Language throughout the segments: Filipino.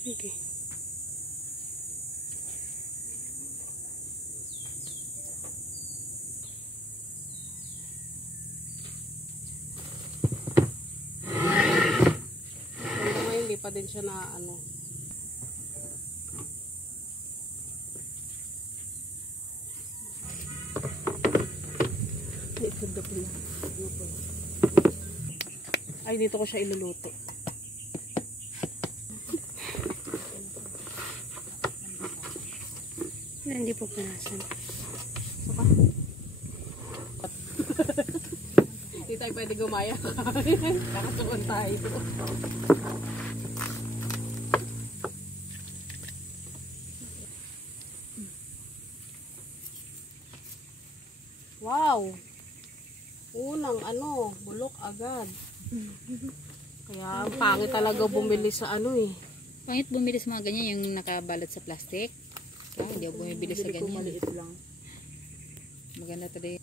Okay. Hanggang ngayon, hindi pa din siya na ano. Ay, dito ko siya iluluto. Hindi po punasan. Saka? Hindi tayo pwede gumaya. Kakasukan tayo. Wow! Unang ano, bulok agad. Kaya ang pangit talaga bumili sa ano eh. Pangit bumili sa mga ganyan yung nakabalot sa plastic. Kaya hindi ako bumibili sa ganyan. Maliit lang. Maganda talaga.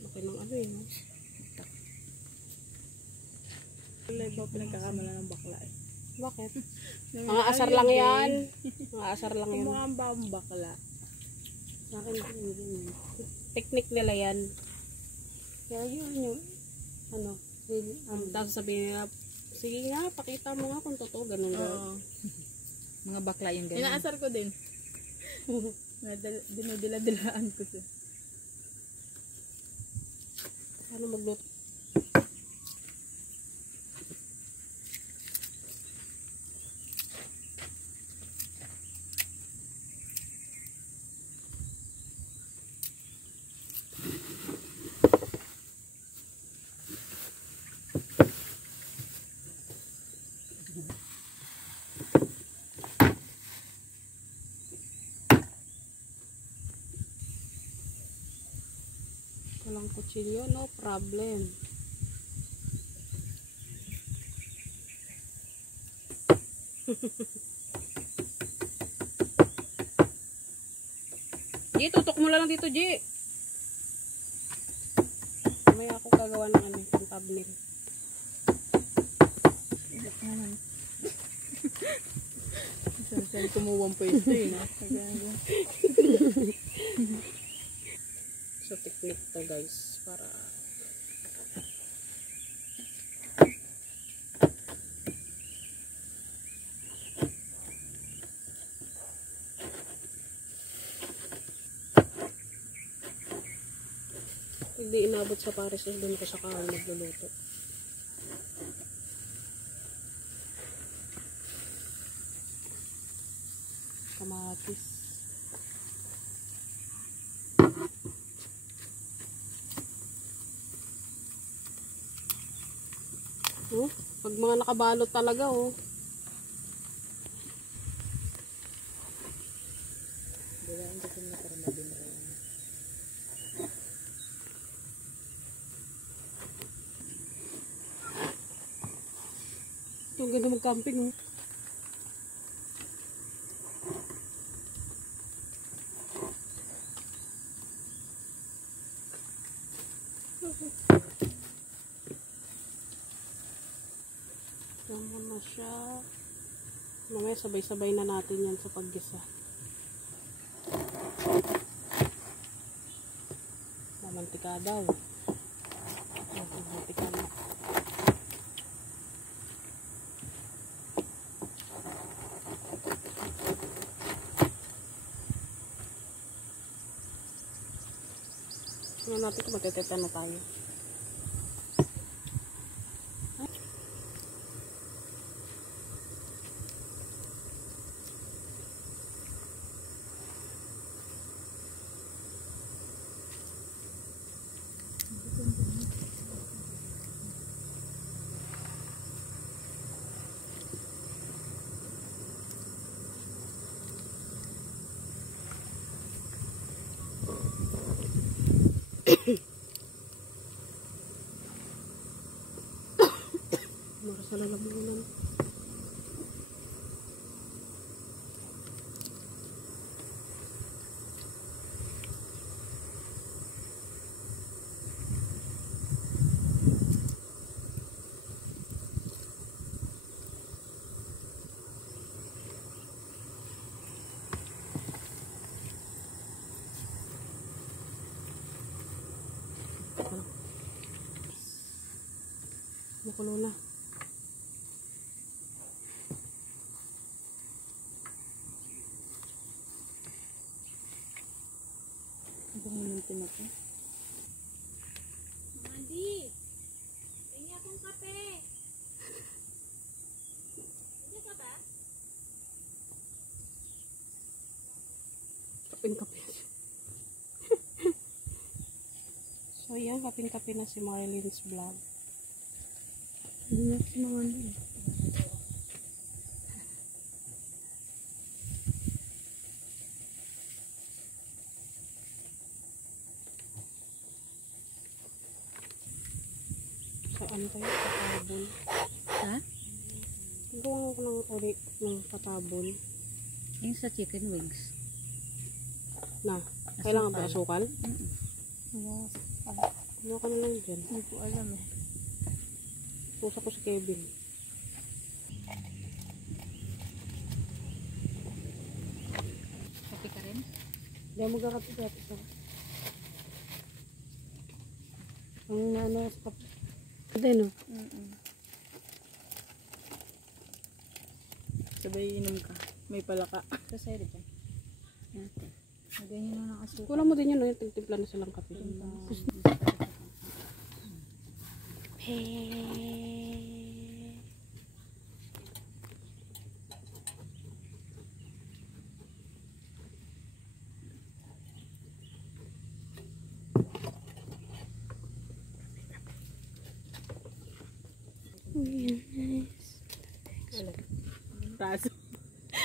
Laki ng ano eh. Wala ba pinagkakamala ng bakla eh? Bakit? Mga asar lang yan. Mga asar lang yan. Kumukhang ba ang bakla? Sa akin, technique nila yan. Kaya yun yung, ano, tapos sabihin nila, sige nga, pakita mo nga kung totoo, ganun gano'n. Mga bakla yung ganyan. Inaasar ko din. Dinudila-dilaan ko siya. Paano magluto? Walang kutsilyo, no problem. G, tutok mo lang dito, G. May ako gagawa ng ano, ng thumbnail. Saan kumuwang pwesto eh. So, technique to guys, para hindi inabot sa pares doon ko sa kahon magluluto. Kamatis. Pag mga nakabalot talaga, oh. Dilaan ko na para mabinarayan. Yung ganda mag-camping, oh. Tama na siya. Mamaya sabay-sabay na natin yan sa paggisa. Mamantika daw. Mamantika na. Tingnan natin kung matitita na tayo. Marasa na lang muna. kumukulo na. Bumunti na po. Mandi, tingin akong kape. Hindi ka ba? Kapin-kape. So yan, kapin-kape na si Marilyn's vlog. Hindi na si Mandi. Saan tayo? Patabol. Ha? Gawa ko ng ulit ng patabol. Yung sa chicken wings. Na, kailangan ba asukal? Yes. Kumuha ka na lang dyan. Hindi ko alam eh. Pusa ko si Kevin. Kape ka rin? Hindi mo magkakapi-kapi sa ang ano sa kape. Hindi no? Sabay inom ka. May palaka. Sa side dyan. Lagyan nyo na ng asukal. Kulang mo din yun, no? Yung tigtimpla na silang kape. Raso.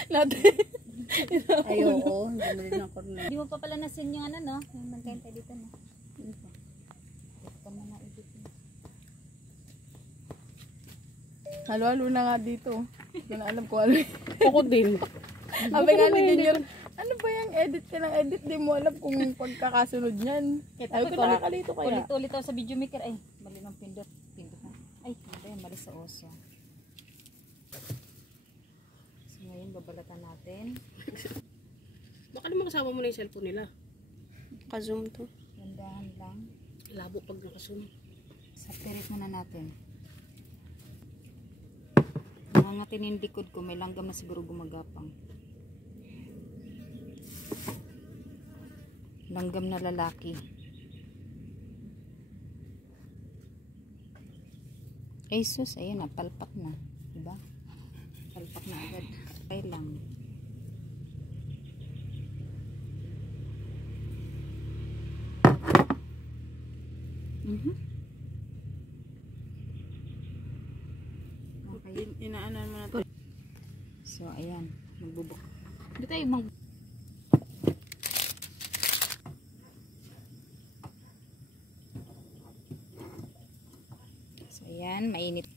Natin. Ay, oo. Bumili na ako na. Hindi mo pa pala nasin yung ano, no? Yung magkain tayo dito, no? Dito. Ito na na-edit mo. Halo-halo na nga dito. Hindi ko na alam kung ano. Ako din. Sabi nga ni Junior, ano ba yung edit ka ng edit? Di mo alam kung pagkakasunod niyan. Sabi ko, nakakalito kaya. Ulit-ulit ako sa video maker. Ay, mali ng pindot. Pindot na. Ay, hindi. Mali sa oso. So, ngayon, babalatan natin. Baka naman kasama mo na yung cellphone nila. Ka-zoom to. Gandahan lang. Labo pag nakasum. Sa pirit muna natin. Nangangatin yung likod ko. May langgam na siguro gumagapang. Langgam na lalaki. Ay sus, ayan na, palpak na. Diba? Palpak na agad. Okay lang. Okay. Inaanan mo na to. So, ayan. Magbubuk. Hindi tayo mag... So, ayan. Mainit.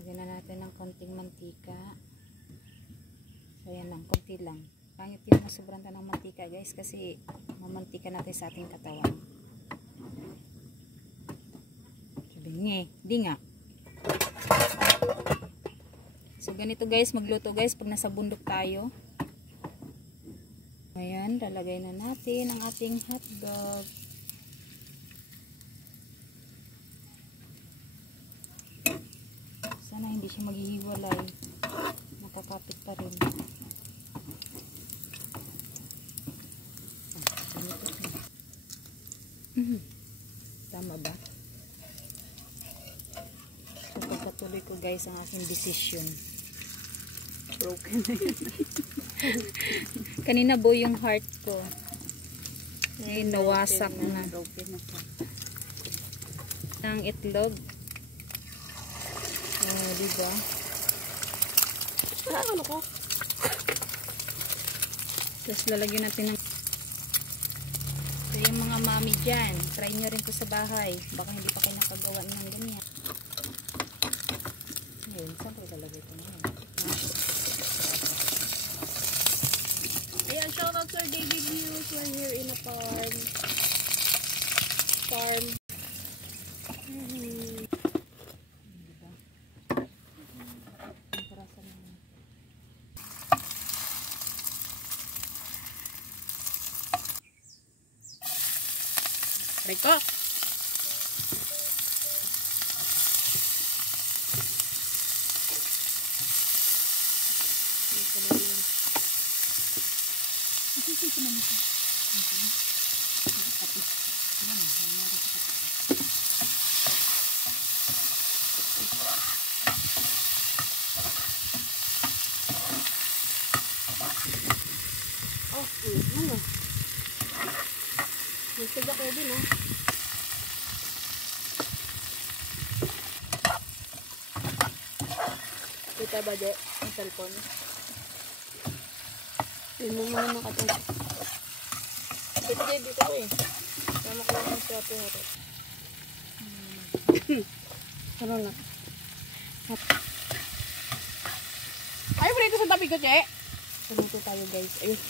Lagyan na natin ng konting mantika. So, ayan lang. Konti lang. Pangit yung sobrang ng mantika, guys. Kasi, mamantika natin sa ating katawan. Sabi nga, di nga. So ganito guys, magluto guys pag nasa bundok tayo. Ayan, lalagay na natin ang ating hotdog. Sana hindi siya maghihiwalay. Nakakapit pa rin. Tama ba? So papatuloy ko guys ang aking decision. Broken na yun. Kanina bo yung heart ko. Ngayon nawasak na. Broken na po. Ang itlog. Oh, diba? Ano ko? Tapos lalagyan natin ng... So yung mga mami dyan, try nyo rin to sa bahay. Baka hindi pa kayo nakagawa ng ganyan. Ngayon, saan ko ilalagay ito ngayon? Ayan, shoutout Sir David Hughes. We're here in a farm. Diba? Ang karasan naman. Rico! Oh, ano? Nagtiga kayo din, ha? Kita ba, Je? Ang cellphone. Yun mo muna nakatulog. Pwede dito ko eh. Kaya makuha ng Shopee Hot. Ano na? Ay, dito sa tabi ko, Che. Dito tayo, guys. Ayun.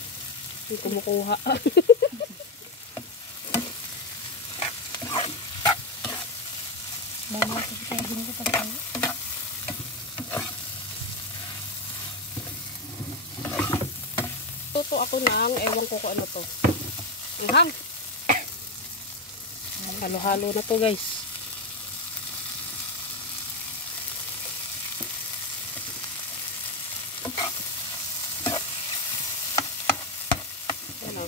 Hindi kumukuha. Bama kasi tayo din ko pagkain. Tuto ako ng, ewan ko kung ano to. Anghang. Halo-halo na to, guys. Ano?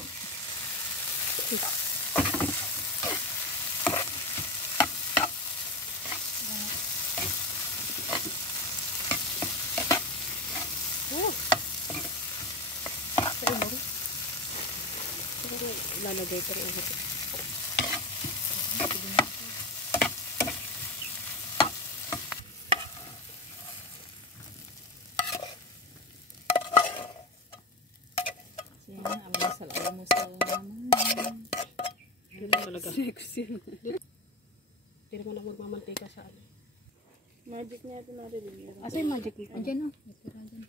Oh. Sa ilong. Ilalagay ko rin ako. Yan, almusal naman. Yun talaga. Sexy. Hindi naman ako magmamantika sa ano. Magic niya ito narinig. Asa yung magic nito? Ayan o. Natira dyan.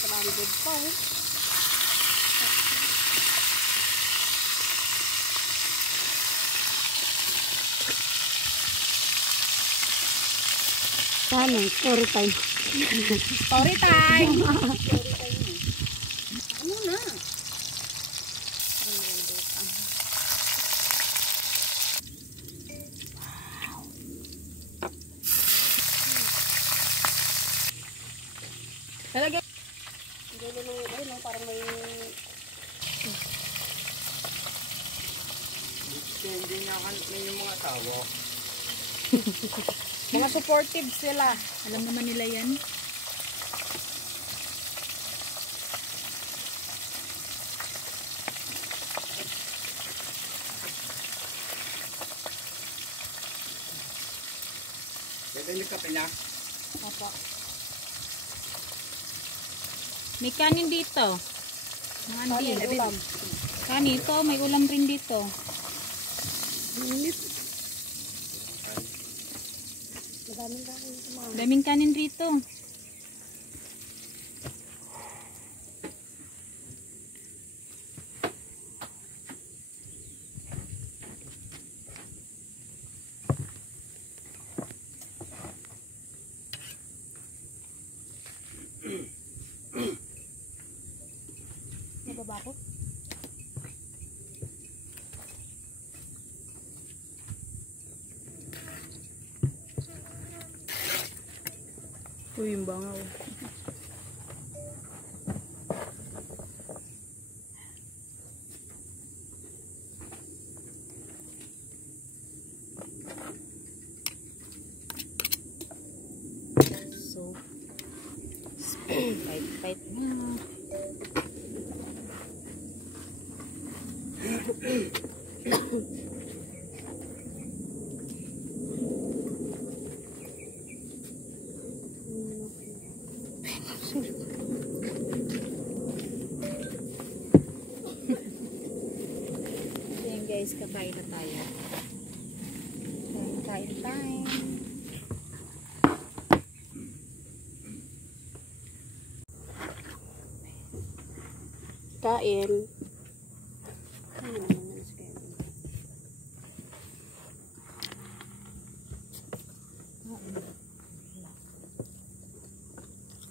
Kalambod pa eh. Ano? Story time. Story time! Ano na? Talaga. Dulo ng ay no, parang may Hindi niya yung mga asawa. Mga supportive sila. Alam naman nila yan. Pwede yung kape niya. Opo. May kanin dito. Mga andi. Kanin ito. May ulam rin dito. Daming kanin rito. nababa ko. Uy, yung bangaw. So, bite na. Ayan guys, kakain na tayo. Kain time. Kain.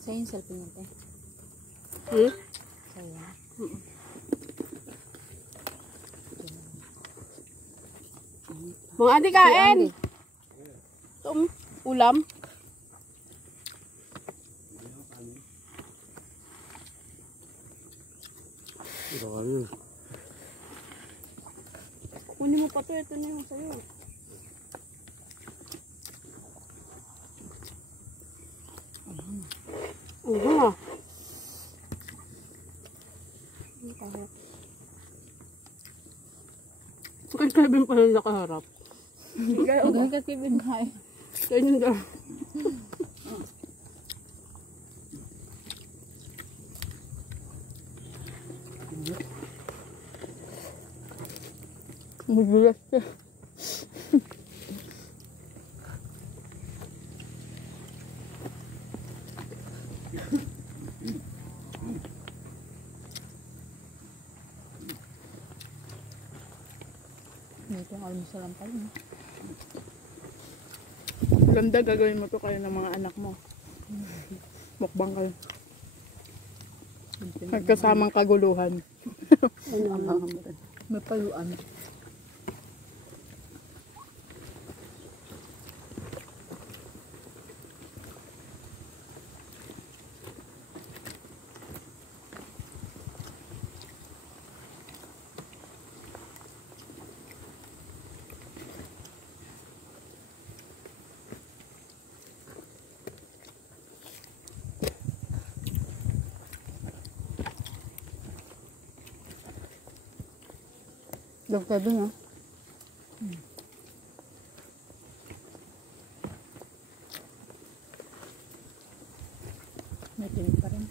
Sa'yo yung cellphone natin. Hmm? Sa'yo. Mga ate kain! Ito, ulam. Kunin mo pa to, ito na yung sa'yo. Aha. Kay Kevin pa lang nakaharap. Ganun kasi binhay. Ganyan daw. Magulas siya. Ito yung almusal lang tayo. Ganda, gagawin mo to kayo ng mga anak mo. Mukbang kayo. Nagkasamang kaguluhan. May paluan. Doktor dun, ha? May tinig pa rin.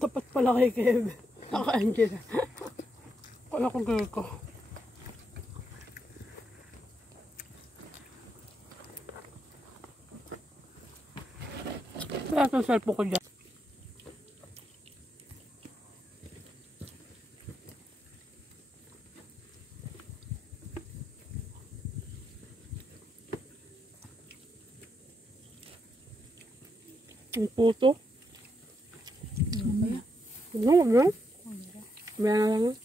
Tapat pala kay Kev. Naka-Angela. Wala ko girl ko. Kaya sa cellphone ko dyan. Ang puto. Ano, wag na? Maya na lang.